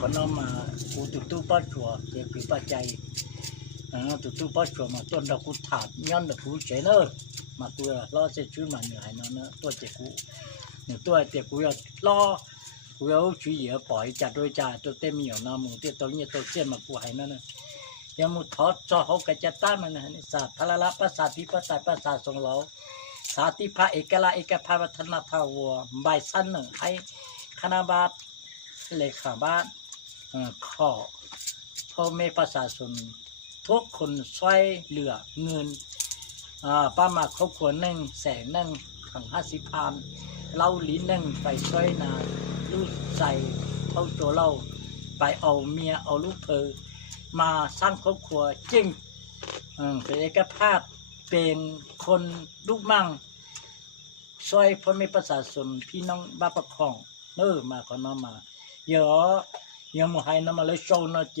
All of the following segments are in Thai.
คนน้องมากูตุตู้ป้าจัวเด็กคือป้าใจตุตู้ป้าจัวมาต้นดอกกูถาดย้อนดอกกูเฉยเนอะมากูล้อเสียชื่อมาเหนื่อยเนอะตัวเจ็บกูเนี่ยตัวเจ็บกูล้อกูเอาชื่อเหยื่อปล่อยจัดโดยจ่าตัวเต็มเหนียวนะมึงที่ตัวนี้ตัวเส้นมากูหายนั่นนะยังมึงทอดจอเขากระจัดตั้งมันนะนี่ศาสตร์พละละภาษาที่ภาษาทรงเราสาธิพระเอกละเอกภาวัฒนธรรมวัวใบสั้นหนึ่งให้คณะบาทเลขาบาทข้อพ่อแม่ประชาชนทุกคนช่วยเหลือเงินป้ามาครอบครัว100,000ของ50,000เราลิ้นไปช่วยนาลูกใจเท่าตัวเราไปเอาเมียเอาลูกเธอมาสร้างครอบครัวจริงเป็นเอกภาพเป็นคนลูกมั่งช่วยพ่อแม่ประชาชนพี่น้องบ้าประคองมาขอน้องมาเยอะยังไม่ให้น้องมาเลยโชว์นะเจ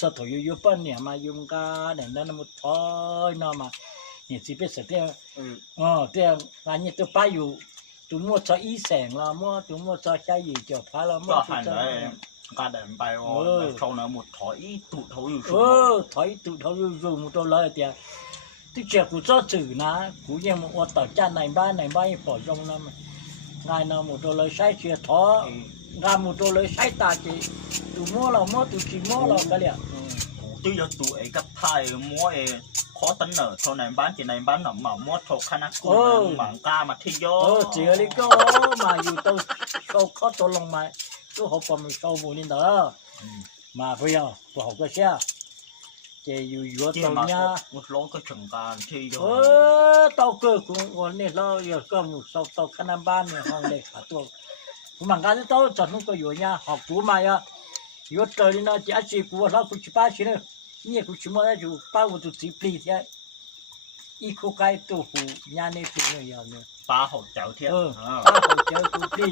สะถอยอยู่ปั้นเนี่ยมายุ่งกันเดี๋ยวนั้นมุดถอยน้องมาเนี่ยสิเป็นเสถียรเดี๋ยวงานนี้ตัวป้าอยู่ตัวมัวชออีแสงละมัวตัวมัวชอใช้อยู่เจ้าพระละมัวตัวชอการเดินไปโชว์เนื้อหมดถอยตุเท้าอยู่ถอยตุเท้าอยู่มุดตัวเลยเดี๋ยวที่เจ้ากูชอบสื่อนะกูยังมัวต่อจ้าในบ้านปล่อยลงน้ำงานน้ำมุดตัวเลยใช้เชียร์ท้องานมุดตัวเลยใช้ตาจีตัวมัวเรามัวตัวชีมัวเราก็เลยตัวยังตัวไอ้กับไทยมัวขอตั้งเนอโชว์ในบ้านจีในบ้านหน่อหมามัวโชว์คณะกูหมังกามาที่ย่อเจียลิก็มาอยู่ตัวโชว์ข้อตัวลงมาตัวเขาปมโชว์มูนี่เด้อมาเพื่อตัวเขาก็เชื่อเจอยู่ตัวเนี้ยมุดล้อก็ถึงการที่ย่อตัวเกิดกูวันนี้เราอยู่ก็มุดตัวคณะบ้านเนี่ยห้องเล็กขาตัวกูหมังกาที่ตัวจอดนู้นก็อยู่เนี่ยหอกกูมาอยู่ตัวนี้นะจีอาชีกูเราคุณชิป้าชิเนี่ยนี่กูชิมอะไรอยู่ป้ากูตัวจีปลีที่อีโคไกตัวหูยานี่ตัวเนี่ยเนี่ยป้าหกเจ้าเทียป้าหกเจ้าตัวปลี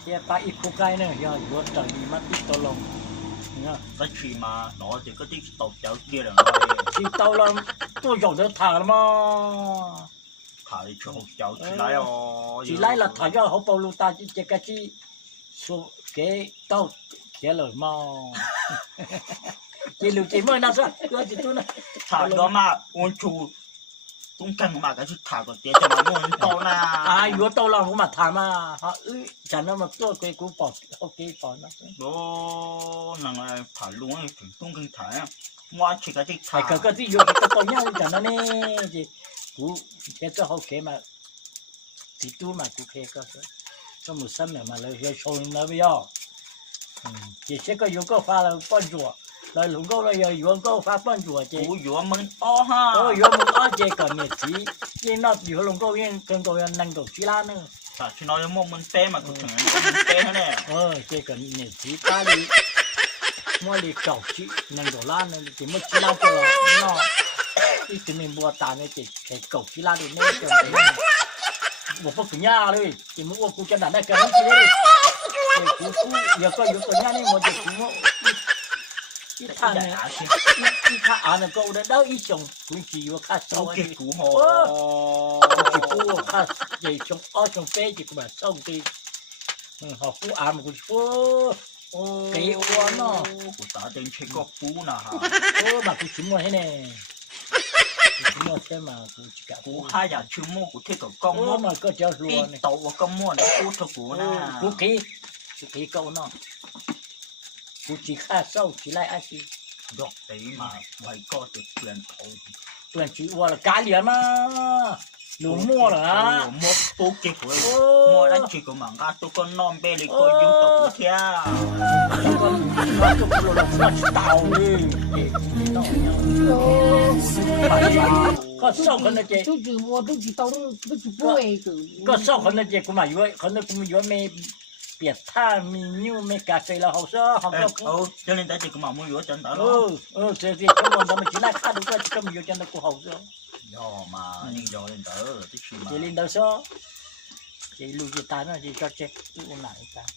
เทียป้าอีโคไกเนี่ยอยู่ตัวนี้มาติดตัวลงเนี่ยก็ขี่มาหนอจะก็ที่ตกเจ้าเกียร์เลยที่ตัวลงตัวหยดจะถ่ายแล้วมั้งถ่ายช่วงเจ้าขี่ไล่ขี่ไล่ละถ่ายก็เขาเปลูตาจีกะจีสุเกต้าเขียเลยมั้งจีลูกจีเมื่อนั้นซะก็จีตัวนั้นถ่ายก็มาอ้วนชูตุ้งกันมาก็ชุดถ่ายก็เตี้ยจะมาม้วนโตนะอยู่โตเราผมมาถามมาฉันน่ะมาตัวกูปอดโอเคปอดนะโอ้นั่งไอ้ถ่ายลุงไอ้ถึงตุ้งกันถ่ายว่าชิคกี้ถ่ายก็ที่อยู่ก็ตัวเนี้ยฉันนั่นนี่จีกูแค่จะโอเคมาติดตัวมากูแค่ก็มุสลิมมาเลยจะโชว์นะพี่ย่อจีเช็คก็อยู่ก็ฟ้าแล้วป้อนจั่วเลยหลงก็เลยอยู่ก็ฟ้าป้อนจั่วจีอยู่มึงฮะอยู่มึงจีก็เนี่ยจีจีนอดอยู่หลงก็ยังกันก็ยังนั่งตกชีลานึงแต่ชิโนยังมึงเต้มากูถึงมันเต้เนี่ยจีก็เนี่ยจีตาลีมัวลีเก่าชีนั่งตกล้านนึงจีไม่ชีลาก็เนาะที่จะมีบัวตาเนี่ยจีแค่เก่าชีลาดูเนี่ยจะบัวพวกสัญญาเลยจีมึงว่ากูจะด่าได้กันทั้งชีวิตกูอย่าก็อยู่ตัวนี้นี่มันจะกูอีท่าเนี่ยอีท่าอ่านก็ได้เด้ออีจงกูจีว่าข้าเศร้าไอ้กูโหจีกูข้าจีจงจงเป้จีกูแบบเศร้าจีเขากูอ่านกูกูเกลียวเนาะกูตาเต็มเช็คก็กูนะฮะมากูชิมว่าให้แน่ชิมว่าใช่มากูข้าอยากชิมกูเที่ยวก็มั่วมันก็จะรัวเนี่ยโตก็มั่วแล้วกูถูกกูนะกูขี้ก็เนาะกูจีข้าเศร้าจีไล่อาชีดอกตีมาไว้ก็จะเปลี่ยนเขาเปลี่ยนชีว่าละกาเหลียมาหนูมั่วเหรอมั่วปุ๊กจีกูมั่วแล้วจีกูมังกาตุกนอนเบลิก็ยุ่งตัวกูเที่ยวก็ตัวเราหน้าเต่าเลยก็เศร้าคนนั้นเจ๊ก็เศร้าคนนั้นเจ๊กูมาอยู่คนนั้นกูมาอยู่ไม่เปียกท่ามีนิ้วไม่กาเซลเขาซ้อเขาก็จะเล่นได้จีกูมาไม่อยู่จันทร์เจ๊ทั้งหมดมันจีน่าฆ่าดูก็จะมีอยู่จันทร์กูเขาซ้อย่อมานี่ย่อเล่นเด้อที่ชิมาเจลินเด้อซ้อเจลูกจีตาเนาะเจจอดเจ๊ตู้ไหนกัน